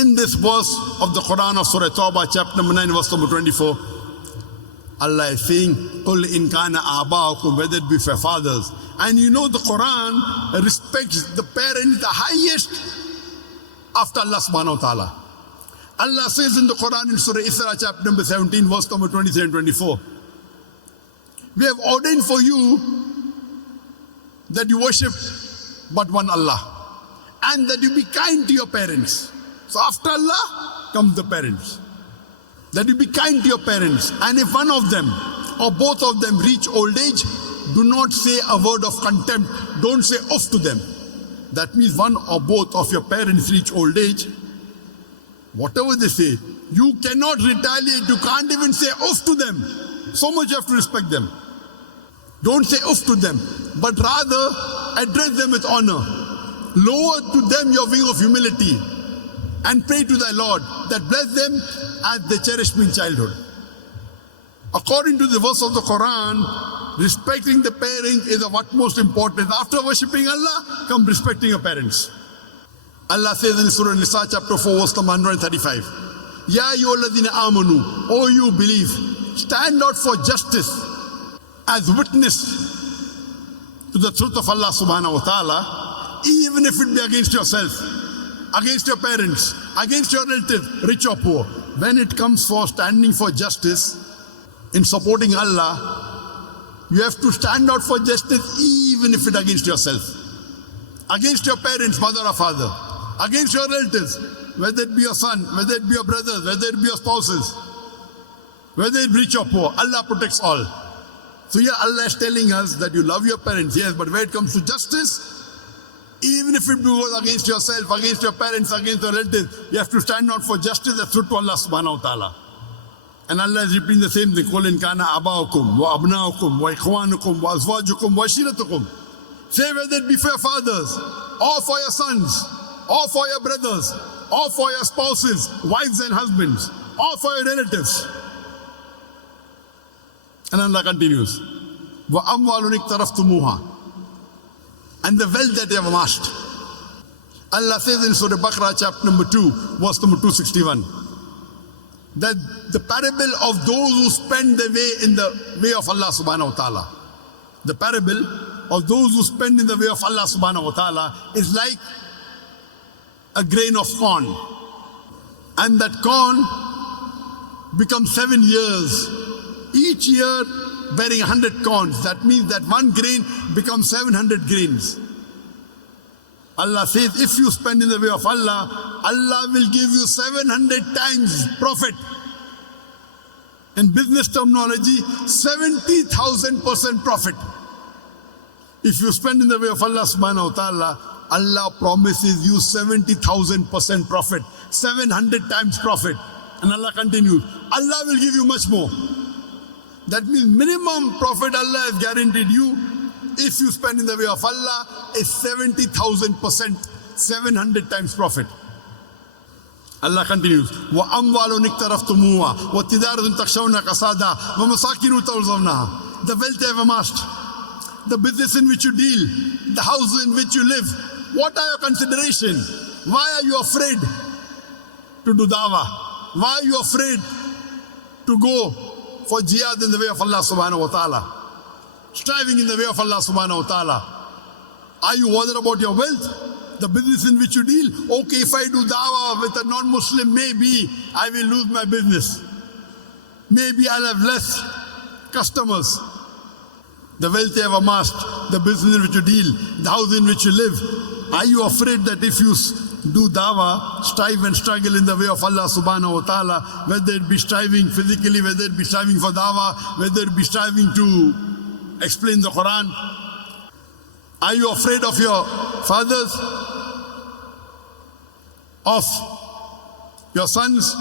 In this verse of the Quran of Surah Tawbah, chapter number 9, verse number 24, Allah is saying, قُلْ إِنْ كَانَ آبَاؤُكُمْ, whether it be for fathers. And you know the Quran respects the parent the highest after Allah subhanahu wa ta'ala. Allah says in the Quran in Surah Isra, chapter number 17, verse number 23 and 24, we have ordained for you that you worship but one Allah, and that you be kind to your parents. So after Allah comes the parents. That you be kind to your parents, and if one of them or both of them reach old age, do not say a word of contempt. Don't say off to them. That means one or both of your parents reach old age, whatever they say, you cannot retaliate. You can't even say off to them. So much you have to respect them. Don't say off to them, but rather address them with honor. Lower to them your wing of humility and pray to thy Lord that bless them as they cherish me in childhood. According to the verse of the Quran, respecting the parents is of utmost importance. After worshipping Allah, come respecting your parents. Allah says in Surah Nisa, chapter 4, verse number 135, Ya ayyuhalladhina amanu, O you believe, stand out for justice as witness to the truth of Allah subhanahu wa ta'ala, even if it be against yourself, against your parents, against your relatives, rich or poor. When it comes for standing for justice in supporting Allah, you have to stand out for justice even if it against yourself, against your parents, mother or father, against your relatives, whether it be your son, whether it be your brothers, whether it be your spouses, whether it be rich or poor. Allah protects all. So here Allah is telling us that you love your parents, yes, but when it comes to justice, even if it goes against yourself, against your parents, against your relatives, you have to stand out for justice. That's true to Allah subhanahu wa ta'ala. And Allah is repeating the same thing. قُلْ إِنْ كَانَ آبَاؤُكُمْ وَأَبْنَاؤُكُمْ وَإِخْوَانُكُمْ وَأَزْوَاجُكُمْ وَعَشِيرَتُكُمْ. Say whether it be for your fathers, or for your sons, or for your brothers, or for your spouses, wives and husbands, or for your relatives. And Allah continues, وَأَمْوَالٌ اقْتَرَفْتُمُوهَا, and the wealth that they have amassed. Allah says in Surah Baqarah, chapter number 2, verse number 261, that the parable of those who spend their way in the way of Allah subhanahu wa ta'ala, the parable of those who spend in the way of Allah subhanahu wa ta'ala is like a grain of corn. And that corn becomes 7 years, each year bearing 100 corns. That means that one grain becomes 700 grains. Allah says, if you spend in the way of Allah, Allah will give you 700 times profit. In business terminology, 70,000% profit. If you spend in the way of Allah subhanahu wa ta'ala, Allah promises you 70,000% profit, 700 times profit. And Allah continues, Allah will give you much more. That means minimum profit Allah has guaranteed you if you spend in the way of Allah is 70,000%, 700 times profit. Allah continues, وَأَمْوَالٌ اقْتَرَفْتُمُوهَا وَتِجَارَةٌ تَخْشَوْنَ كَسَادَهَا وَمَسَاكِنُ تَرْضَوْنَهَا. The wealth you have amassed, the business in which you deal, the house in which you live. What are your considerations? Why are you afraid to do dawah? Why are you afraid to go for jihad in the way of Allah subhanahu wa ta'ala? Striving in the way of Allah subhanahu wa ta'ala. Are you worried about your wealth? The business in which you deal? Okay, if I do dawah with a non-Muslim, maybe I will lose my business. Maybe I'll have less customers. The wealth you have amassed, the business in which you deal, the house in which you live. Are you afraid that if you do dawah, strive and struggle in the way of Allah subhanahu wa ta'ala, whether it be striving physically, whether it be striving for dawah, whether it be striving to explain the Quran, are you afraid of your fathers, of your sons,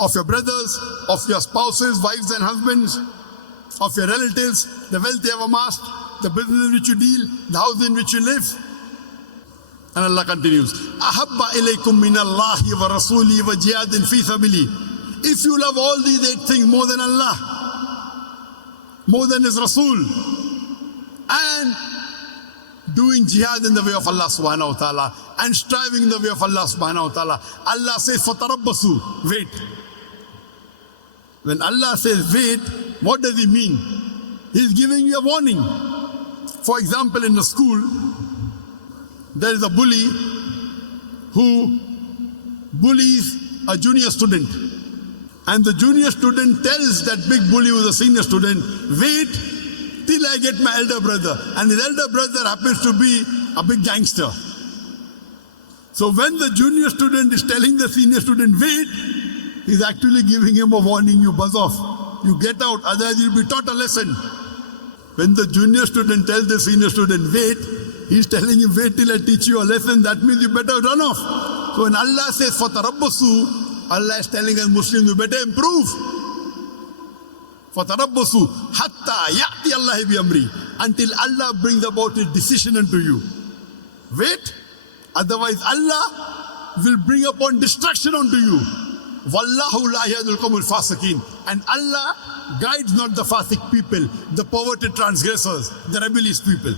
of your brothers, of your spouses, wives and husbands, of your relatives, the wealth you have amassed, the business in which you deal, the house in which you live? And Allah continues, أَحَبَّ إِلَيْكُم مِّنَ اللَّهِ وَرَسُولِهِ وَجِهَادٍ فِي سَبِيلِهِ. If you love all these 8 things more than Allah, more than His Rasul, and doing jihad in the way of Allah subhanahu wa ta'ala and striving in the way of Allah subhanahu wa ta'ala. Allah says, fatarabbasu, wait. When Allah says wait, what does he mean? He's giving you a warning. For example, in the school, there is a bully who bullies a junior student. And the junior student tells that big bully who is a senior student, wait till I get my elder brother. And his elder brother happens to be a big gangster. So when the junior student is telling the senior student, wait, he's actually giving him a warning, you buzz off. You get out, otherwise you'll be taught a lesson. When the junior student tells the senior student, wait, he's telling him, wait till I teach you a lesson. That means you better run off. So when Allah says, fatarabbasu, Allah is telling us Muslims, you better improve. فَتَرَبَّصُوا حَتَّى يَأْتِيَ اللَّهِ بِأَمْرِهِ, until Allah brings about His decision unto you. Wait, otherwise Allah will bring upon destruction unto you. وَاللَّهُ لَا يَهْدِي الْقَوْمَ الْفَاسِقِينَ, and Allah guides not the fasik people, the perverted transgressors, the rebellious people.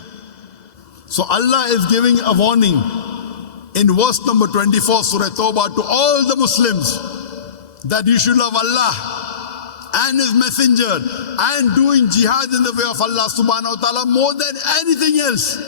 So Allah is giving a warning in verse number 24, Surah Tawbah, to all the Muslims that you should love Allah and His Messenger and doing jihad in the way of Allah subhanahu wa ta'ala more than anything else.